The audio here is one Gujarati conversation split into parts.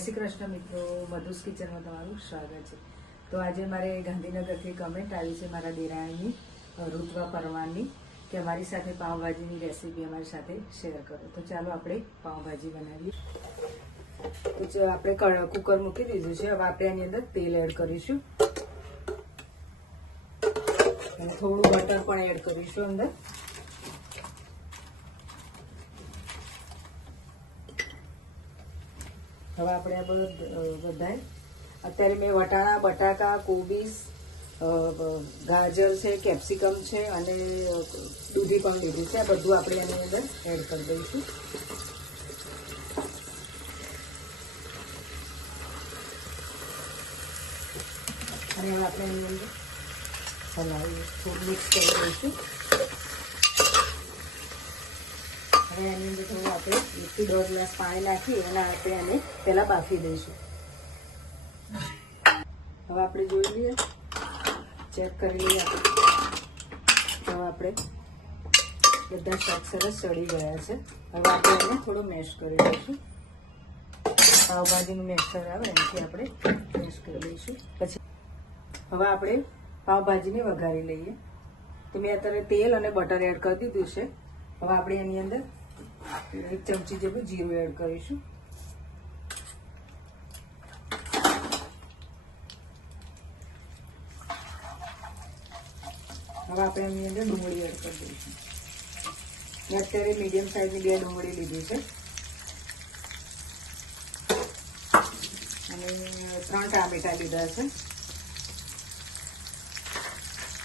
શ્રી કૃષ્ણ મિત્રો, મધુસ કિચનમાં તમારું સ્વાગત છે। તો આજે મારે ગાંધીનગરથી કમેન્ટ આવી છે મારા દેરાણીની ઋત્વા પરમારની કે અમારી સાથે પાઉંભાજીની રેસીપી અમારી સાથે શેર કરો। તો ચાલો આપણે પાઉંભાજી બનાવીએ। તો આપણે કુકર મૂકી દીધું છે। હવે આપણે આની અંદર તેલ એડ કરીશું અને થોડું બટર પણ એડ કરીશું અંદર। હવે આપણે આ બધા અત્યારે મેં વટાણા, બટાકા, કોબીસ, ગાજર છે, કેપ્સિકમ છે અને દૂધી પણ લીધી છે। આ બધું આપણે એની અંદર એડ કરી દઈશું। અને હવે આપણે એની અંદર હલાવી થોડું મિક્સ કરી દઈશું। હવે એની અંદર થોડું આપણે 1 થી 1.5 ગ્લાસ પાણી નાખી અને આપણે એને પહેલાં બાફી દઈશું। હવે આપણે જોઈ લઈએ, ચેક કરી લઈએ તો આપણે બધા શાક સરસ ચડી ગયા છે। હવે આપણે એને થોડું મેશ કરી દઈશું। પાવભાજીનું મેશર આવે એનાથી આપણે મેશ કરી દઈશું। પછી હવે આપણે પાવભાજીને વઘારી લઈએ। તો મેં અત્યારે તેલ અને બટર એડ કરી દીધું છે। હવે આપણે એની અંદર 1 ચમચી જેટલું જીરું એડ કરીશું। હવે આપણે એની અંદર ડુંગળી એડ કરી દઈશું। મેં અત્યારે મીડિયમ સાઈઝની 2 ડુંગળી લીધી છે અને 3 ટામેટા લીધા છે।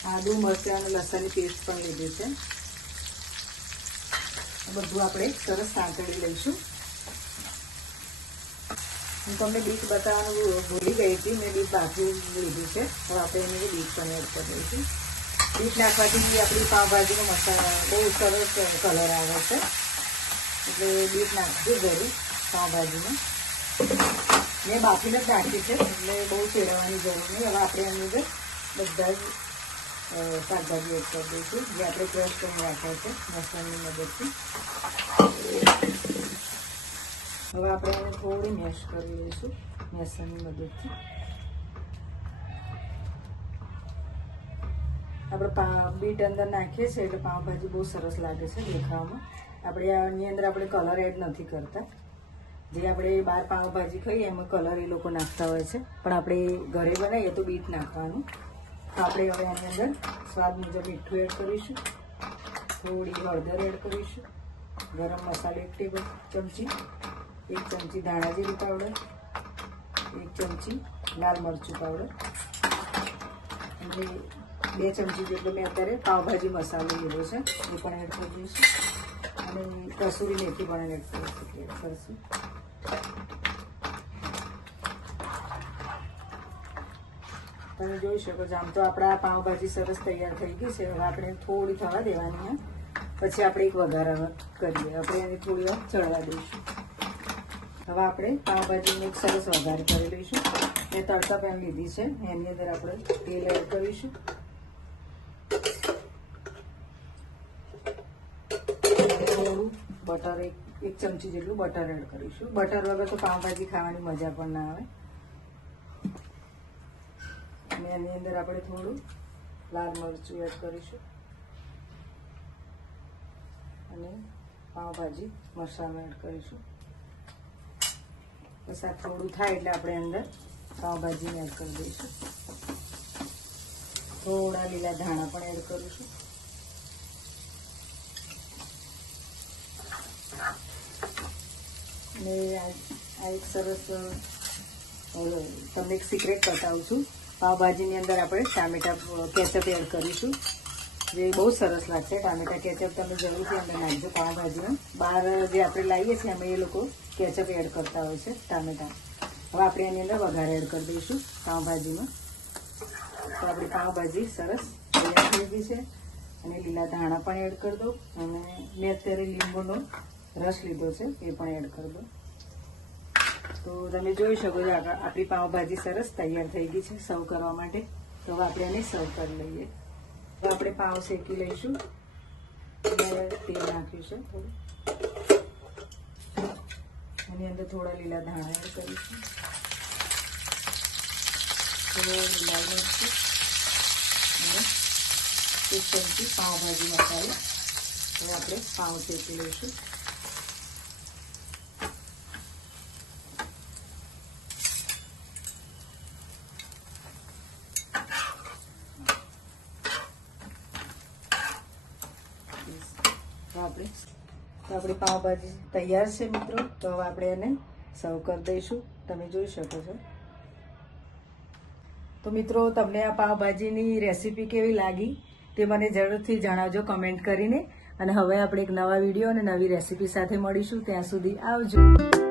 આદુ, મરચાં અને લસણની પેસ્ટ પણ લીધી છે। બધું આપણે સરસ સાંતળી લઈશું। હું તમને બીટ બતાવવાનું ભૂલી ગઈ હતી, મેં બીટ બાફી લીધી છે। હવે આપણે એની બીટ પણ એડ કરી દઈશું। બીટ નાખવાથી આપણી પાવભાજીનો મસાલા બહુ સરસ કલર આવે છે, એટલે બીટ નાખવું જરૂર પાવભાજીમાં। મેં બાફીને જ નાખી છે એટલે બહુ ચેડવવાની જરૂર નહીં। હવે આપણે એની અંદર બધા જ શાકભાજી એડ કરી દઈશું જે આપણે ક્રશ કરીને રાખ્યા છે મસાલાની મદદથી। હવે આપણે એને થોડી મેશ કરી દઈશું મસાલાની મદદથી। આપણે બીટ અંદર નાખીએ છીએ એટલે પાવભાજી બહુ સરસ લાગે છે દેખાવામાં। આપણે આની અંદર આપણે કલર એડ નથી કરતા। જે આપણે બહાર પાવભાજી ખાઈએ એમાં કલર એ લોકો નાખતા હોય છે, પણ આપણે ઘરે બનાવીએ તો બીટ નાખવાનું। તો આપણે હવે આની અંદર સ્વાદ મુજબ મીઠું એડ કરીશું, થોડી હળદર એડ કરીશું, ગરમ મસાલો 1 ટેબલ ચમચી, 1 ચમચી ધાણા જીરું પાવડર, 1 ચમચી લાલ મરચું પાવડર અને 2 ચમચી જેટલો મેં અત્યારે પાવભાજી મસાલો લીધો છે એ પણ એડ કરી દઈશું અને કસૂરી મેથી પણ એડ કરીશું। તમે જોઈ શકો છો આમ તો આપણા પાવભાજી સરસ તૈયાર થઈ ગઈ છે। હવે આપણે થોડી થવા દેવાની છે, પછી આપણે એક વઘાર કરીએ। આપણે એને થોડી વાર ચડવા દઈશું। હવે આપણે પાવભાજીને એક સરસ વઘાર કરી લઈશું। મેં તડકા પેન લીધી છે, એની અંદર આપણે તેલ એડ કરીશું, થોડું બટર 1 ચમચી જેટલું બટર એડ કરીશું। બટર વગર તો પાવભાજી ખાવાની મજા પણ ના આવે। અને એની અંદર આપણે થોડું લાલ મરચું એડ કરીશું અને પાવભાજી મસાલો એડ કરીશું। બસ આ થોડું થાય એટલે આપણે અંદર પાવભાજીને એડ કરી દઈશું। થોડા લીલા ધાણા પણ એડ કરીશું અને આ એક સરસ તમને એક સિક્રેટ બતાવું છું। પાવભાજીની અંદર આપણે ટામેટા કેચઅપ એડ કરીશું, જે બહુ સરસ લાગશે। ટામેટા કેચઅપ તમે જરૂરથી અંદર નાખજો પાવભાજીમાં। બહાર જે આપણે લાવીએ છીએ એમાં એ લોકો કેચઅપ એડ કરતા હોય છે ટામેટા। હવે આપણે એની અંદર વઘાર એડ કરી દઈશું પાવભાજીમાં। તો આપણી પાવભાજી સરસ તૈયાર થઈ ગઈ છે અને લીલા ધાણા પણ એડ કરી દો અને મેં અત્યારે લીંબુનો રસ લીધો છે એ પણ એડ કરી દો। તો તમે જોઈ શકો છો આપણી પાવભાજી સરસ તૈયાર થઈ ગઈ છે સર્વ કરવા માટે। તો હવે આપણે એને સર્વ કરી લઈએ। તો આપણે પાવ શેકી લઈશું અને તેલ નાખ્યું છે થોડું, એની અંદર થોડા લીલા ધાણા એડ કરીશું। થોડો મિલાવી નાખીશું અને 1 ચમચી પાઉંભાજી મસાલો. હવે આપણે પાઉં શેકી લઈશું. આપણી પાઉંભાજી તૈયાર છે મિત્રો. તો હવે આપણે એને સર્વ કરી દઈશું. તમે જોઈ શકો છો. તો મિત્રો, તમને આ પાઉંભાજીની રેસીપી કેવી લાગી તે મને જરૂરથી જણાવજો કમેન્ટ કરીને. અને હવે આપણે એક નવા વિડીયો અને નવી રેસીપી સાથે મળીશું. ત્યાં સુધી આવજો.